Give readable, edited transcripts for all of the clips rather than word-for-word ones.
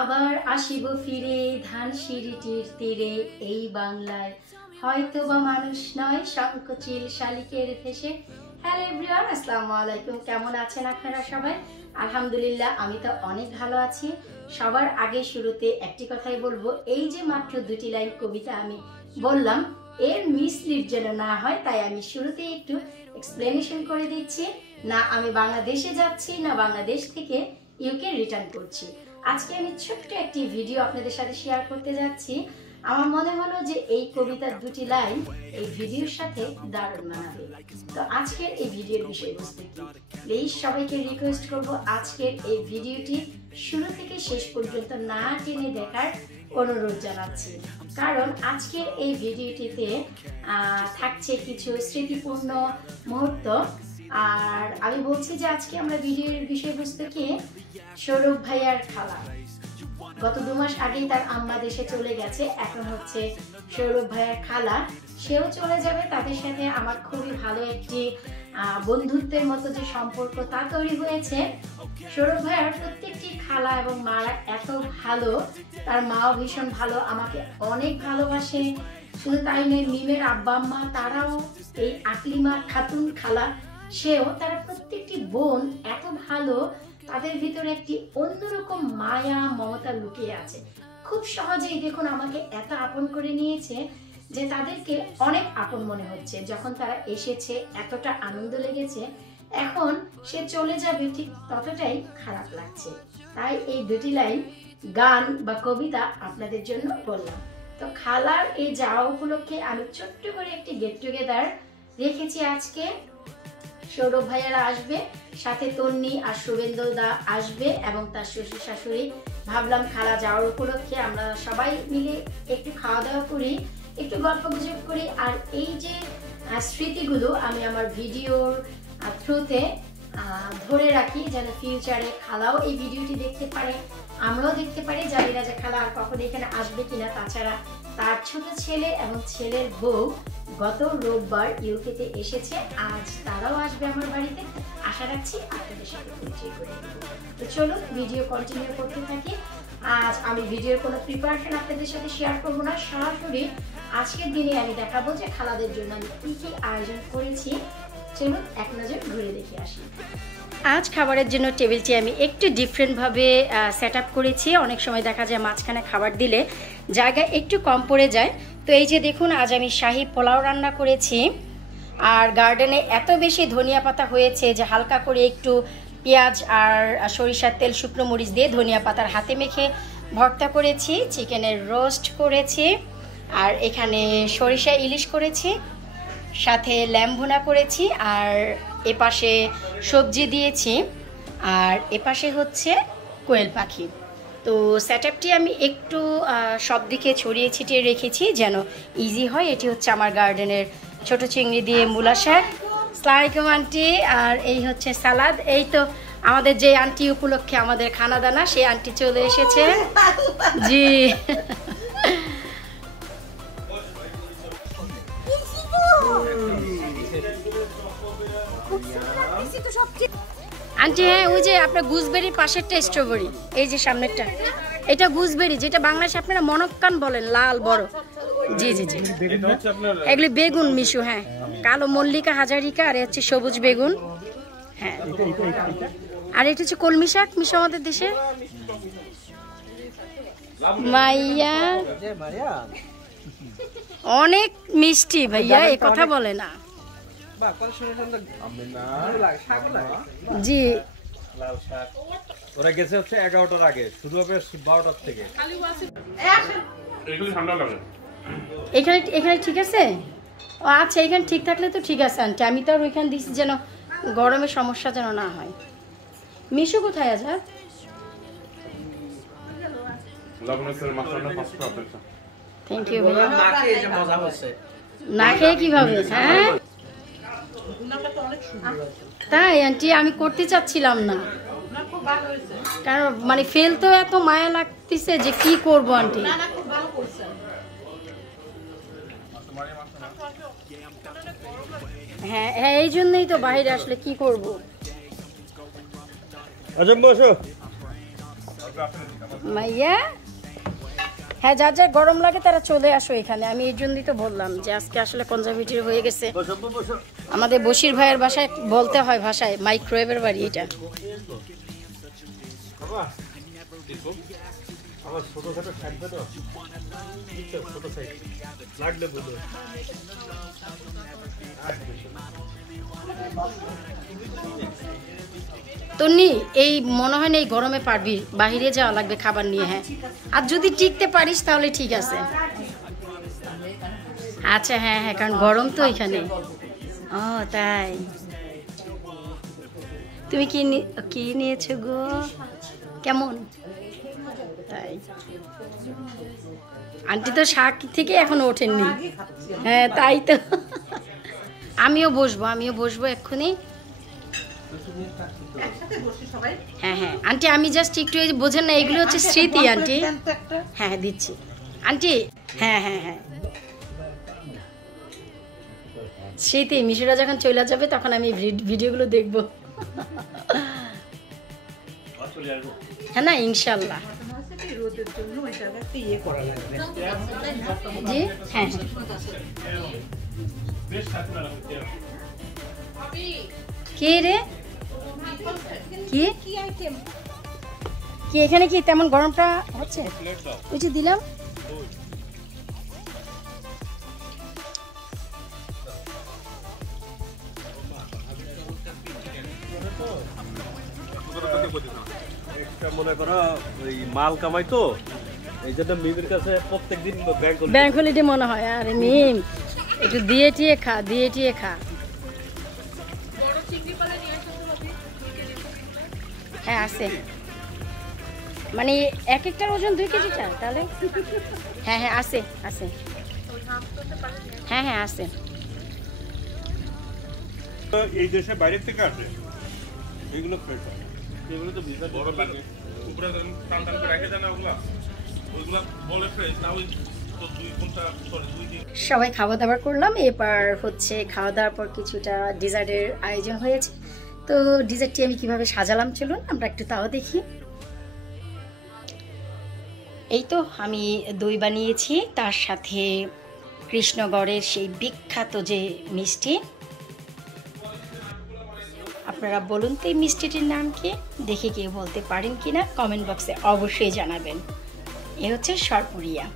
আবার আসিব ফিরে ধান সিঁড়িটির তীরে এই বাংলায় হয়তোবা মানুষ নয় সংকোচিল শালিকের ভেসে। হ্যালো এভরিওয়ান, আসসালামু আলাইকুম। কেমন আছেন আপনারা সবাই? আলহামদুলিল্লাহ, আমি তো অনেক ভালো আছি। সবার আগে শুরুতে একটি কথাই বলবো, এই যে মাত্র দুটি লাইন কবিতা আমি বললাম, এর মিসলিড যেন না হয়, তাই আমি শুরুতেই একটু এক্সপ্লেনেশন করে দিচ্ছি। না আমি বাংলাদেশে যাচ্ছি, না বাংলাদেশ থেকে ইউকে রিটার্ন করছি। আজকে আমি ছোট্ট একটি ভিডিও আপনাদের সাথে শেয়ার করতে যাচ্ছি। আমার মনে হলো যে এই কবিতার দুটি লাইন এই ভিডিওর সাথে দারুণ মানাবে। তো আজকের এই ভিডিওর বিষয়বস্তু কি, প্লিজ সবাইকে রিকোয়েস্ট করব আজকের এই ভিডিওটি শুরু থেকে শেষ পর্যন্ত না টেনে দেখার অনুরোধ জানাচ্ছি। কারণ আজকের এই ভিডিওটিতে থাকছে কিছু স্মৃতিপূর্ণ মুহূর্ত। আর আমি বলছি যে আজকে আমরা ভিডিওর বিষয়বস্তু কি, সৌরভ ভাইয়ার খালা। গত 2 মাস আগেই তার আম্মা দেশে চলে গেছে, এখন হচ্ছে সৌরভ ভাইয়ার খালা, সেও চলে যাবে। তাদের সাথে আমার খুবই ভালো একটি বন্ধুত্বের মতো যে সম্পর্ক তা তৈরি হয়েছে। সৌরভ ভাইয়ার প্রত্যেকটি খালা এবং মারা এত ভালো, তার মাও ভীষণ ভালো, আমাকে অনেক ভালোবাসে। শুধু তাই নয়, মিমের আব্বা আম্মা তারাও, এই আকলিমা খাতুন খালা সেও, তারা প্রত্যেকটি বোন এত ভালো, তাদের ভিতরে একটি অন্যরকম মায়া মমতা লুকিয়ে আছে। খুব সহজেই দেখুন আমাকে এত আপন করে নিয়েছে যে তাদেরকে অনেক আপন মনে হচ্ছে। যখন তারা এসেছে এতটা আনন্দ লেগেছে, এখন সে চলে যাবে ঠিক ততটাই খারাপ লাগছে। তাই এই দুটি লাইন গান বা কবিতা আপনাদের জন্য বললাম। তো খালার এই যাওয়া উপলক্ষে আমি ছোট্ট করে একটি গেট টুগেদার রেখেছি আজকে। সৌরভ ভাইয়ারা আসবে, সাথে তন্নি আর শুভেন্দু দা আসবে এবং তার শ্বশুর শাশুড়ি। ভাবলাম খালা যাওয়ার উপলক্ষে আমরা সবাই মিলে একটু খাওয়া দাওয়া করি, একটু গল্প গুজব করি। আর এই যে স্মৃতিগুলো আমি আমার ভিডিওর থ্রুতে ধরে রাখি, যেন ফিউচারে খালাও এই ভিডিওটি দেখতে পারে, আমরাও দেখতে পারি। জানি না যে খালা আর কখন এখানে আসবে কিনা। তাছাড়া তার ছোট ছেলে এবং ছেলের বউ গত রোববার ইউকেতে এসেছে, আজ তারাও আসবে আমার বাড়িতে। আশা রাখছি আপনাদের সাথে পরিচয় করে দেব। তো চলুন ভিডিও কন্টিনিউ করতে থাকি। আজ আমি ভিডিওর কোনো প্রিপারেশন আপনাদের সাথে শেয়ার করবো না, সরাসরি আজকের দিনে আমি দেখাবো যে খালাদের জন্য আমি কি কি আয়োজন করেছি। চলুন এক নজর ঘুরে দেখে আসি। আজ খাবারের জন্য টেবিলটি আমি একটু ডিফারেন্টভাবে সেট আপ করেছি। অনেক সময় দেখা যায় মাঝখানে খাবার দিলে জায়গা একটু কম পড়ে যায়। তো এই যে দেখুন, আজ আমি শাহী পোলাও রান্না করেছি। আর গার্ডেনে এত বেশি ধনিয়া পাতা হয়েছে যে হালকা করে একটু পেঁয়াজ আর সরিষার তেল, শুকনো মরিচ দিয়ে ধনিয়া পাতার হাতে মেখে ভর্তা করেছি। চিকেনের রোস্ট করেছি, আর এখানে সরিষা ইলিশ করেছি, সাথে ল্যাম্ব ভুনা করেছি, আর এপাশে সবজি দিয়েছি, আর এপাশে হচ্ছে কোয়েল পাখি। তো সেটআপটি আমি একটু সব দিকে ছড়িয়ে ছিটিয়ে রেখেছি যেন ইজি হয়। এটি হচ্ছে আমার গার্ডেনের ছোট চিংড়ি দিয়ে মূলা শাক। আসসালামু আলাইকুম আন্টি। আর এই হচ্ছে সালাদ। এই তো আমাদের যে আন্টি উপলক্ষে আমাদের খানা দানা, সেই আন্টি চলে এসেছে। জি আন্টি। হ্যাঁ, ওই যে আপনার গুজবেরির পাশেরটা স্ট্রবেরি, এই যে সামনেরটা এটা গুজবেরি, যেটা বাংলাদেশে আপনারা মনক্কান বলেন, লাল বড়। জি জি জি, এগুলি বেগুন মিশু। হ্যাঁ, কালো মল্লিকা, হাজারিকা, আর হচ্ছে সবুজ বেগুন। হ্যাঁ, আর এটা হচ্ছে কলমি শাক মিশু আমাদের দেশে। মাইয়া অনেক মিষ্টি ভাইয়া, এ কথা বলে না। জি, ওরা গেছে হচ্ছে 11টার আগে, শুরু হবে 12টার থেকে। এখানে এখানে ঠিক আছে? ও আচ্ছা, এখানে ঠিক থাকলে তো ঠিক আছে আন্টি। আমি তো আর ওইখানে দিচ্ছি যেন গরমের সমস্যা যেন না হয়। মিশু কোথায় আছে? থ্যাংক ইউ ভাইয়া। না খেয়ে কিভাবে? হ্যাঁ তাই আন্টি, আমি করতে চাচ্ছিলাম না, কারণ মানে ফেল তো এত মায়া লাগতেছে যে কি করবো আন্টি। হ্যাঁ হ্যাঁ, এই জন্যই তো বাইরে আসলে কি করবো। আচ্ছা বসো। মাইয়া হ্যাঁ, যার যার গরম লাগে তারা চলে আসো এখানে। আমি এই জন্যই তো বললাম যে আজকে আসলে কনজারভেটিভ হয়ে গেছে। আমাদের বশির ভাইয়ের বাসায় বলতে হয় ভাষায় মাইক্রোওয়েভের বাড়ি এটা। তন্নি এই মনে হয় না এই গরমে পারবি, বাহিরে যাওয়া লাগবে খাবার নিয়ে। হ্যাঁ, আর যদি টিকতে পারিস তাহলে ঠিক আছে। আচ্ছা হ্যাঁ হ্যাঁ, কারণ গরম তো এখানে। ও তাই, তুমি কি নিয়েছো গো? কেমন? তাই, আন্টি তো শাক থেকে এখনো ওঠেননি। হ্যাঁ তাই তো, আমিও বসবো এক্ষুনি। হ্যাঁ হ্যাঁ আন্টি, আমি জাস্ট একটু বোঝেন না, এগুলো হচ্ছে স্মৃতি আন্টি। হ্যাঁ হ্যাঁ দিচ্ছি আন্টি। হ্যাঁ হ্যাঁ হ্যাঁ, স্মৃতি। মিশরা যখন চলে যাবে তখন আমি ভিডিওগুলো দেখবো। হ্যাঁ না, ইনশাল্লাহ। জি হ্যাঁ কে রে, কি কি এখানে কি তেমন গরমটা হচ্ছে? ওই যে দিলাম। মনে করো ওই মাল কামাই তো, এই জন্য মিমের কাছে প্রত্যেকদিন ব্যাংক হলিডে মনে হয়। আরে মিম, একটু দিয়ে টিয়ে খা। হ্যাঁ আছে, মানে এক একটার ওজন 2 কেজিটা তাহলে। হ্যাঁ হ্যাঁ আছে। হ্যাঁ হ্যাঁ আছে। এই দেশে বাইরে থেকে আসে এগুলো ফ্রেশ হয়। এগুলো তো ভিতরে বরফের উপরে টান করে রেখে দেন ওগুলা বলে ফ্রেশ না, ওই তো 2 ঘন্টা 2 দিন। সবাই খাওয়া দাওয়া করলাম, এবার হচ্ছে খাওয়া দাওয়ার পর কিছুটা ডিজার্টের আয়োজন হয়েছে। তো ডিজার্টটি আমি কিভাবে সাজালাম চলুন আমরা একটু তাও দেখি। এই তো আমি দই বানিয়েছি, তার সাথে কৃষ্ণগড়ের সেই বিখ্যাত যে মিষ্টি। আপনারা বলুন তো এই মিষ্টিটির নাম কি, দেখে কেউ বলতে পারেন কিনা কমেন্ট বক্সে অবশ্যই জানাবেন। এ হচ্ছে সরপুরিয়া।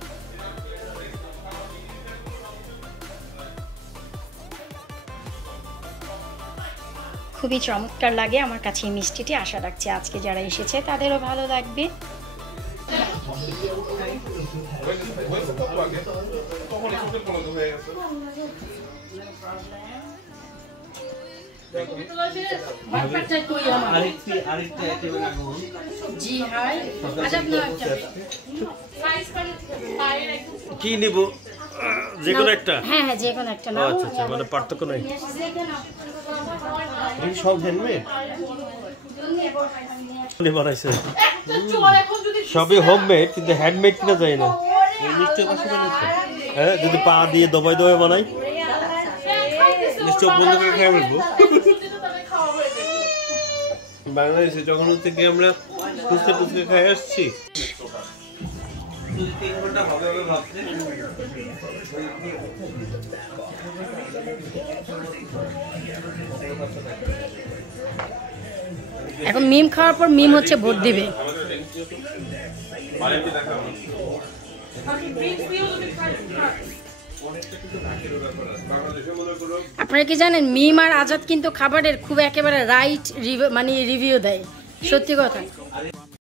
খুবই চমৎকার লাগে আমার কাছে এই মিষ্টিটি। আশা রাখছি আজকে যারা এসেছে তাদেরও ভালো লাগবে। কি নিব? যে কোনো একটা? হ্যাঁ হ্যাঁ যে কোনো একটা নাও। আচ্ছা আচ্ছা, মানে পার্থক্য নাই। এই সব হ্যান্ডমেড বানাইছে, সবই হোমমেড, কিন্তু হ্যান্ডমেড কিনা যায় না। এই মিষ্টি বানাইছে হ্যাঁ, যদি পা দিয়ে দবাই বানাই নিশ্চয় বন্ধ করে খেয়ে ফেলবো। বাংলাদেশে যখন থেকে আমরা ফুচকা খাই আসছি, 3 ঘন্টা হবে ভাবছি। এখন মিম খাওয়ার পর মিম হচ্ছে ভোট দিবে। আপনারা কি জানেন, মিম আর আজাদ কিন্তু খাবারের খুব একেবারে রাইট মানে রিভিউ দেয়, সত্যি কথা।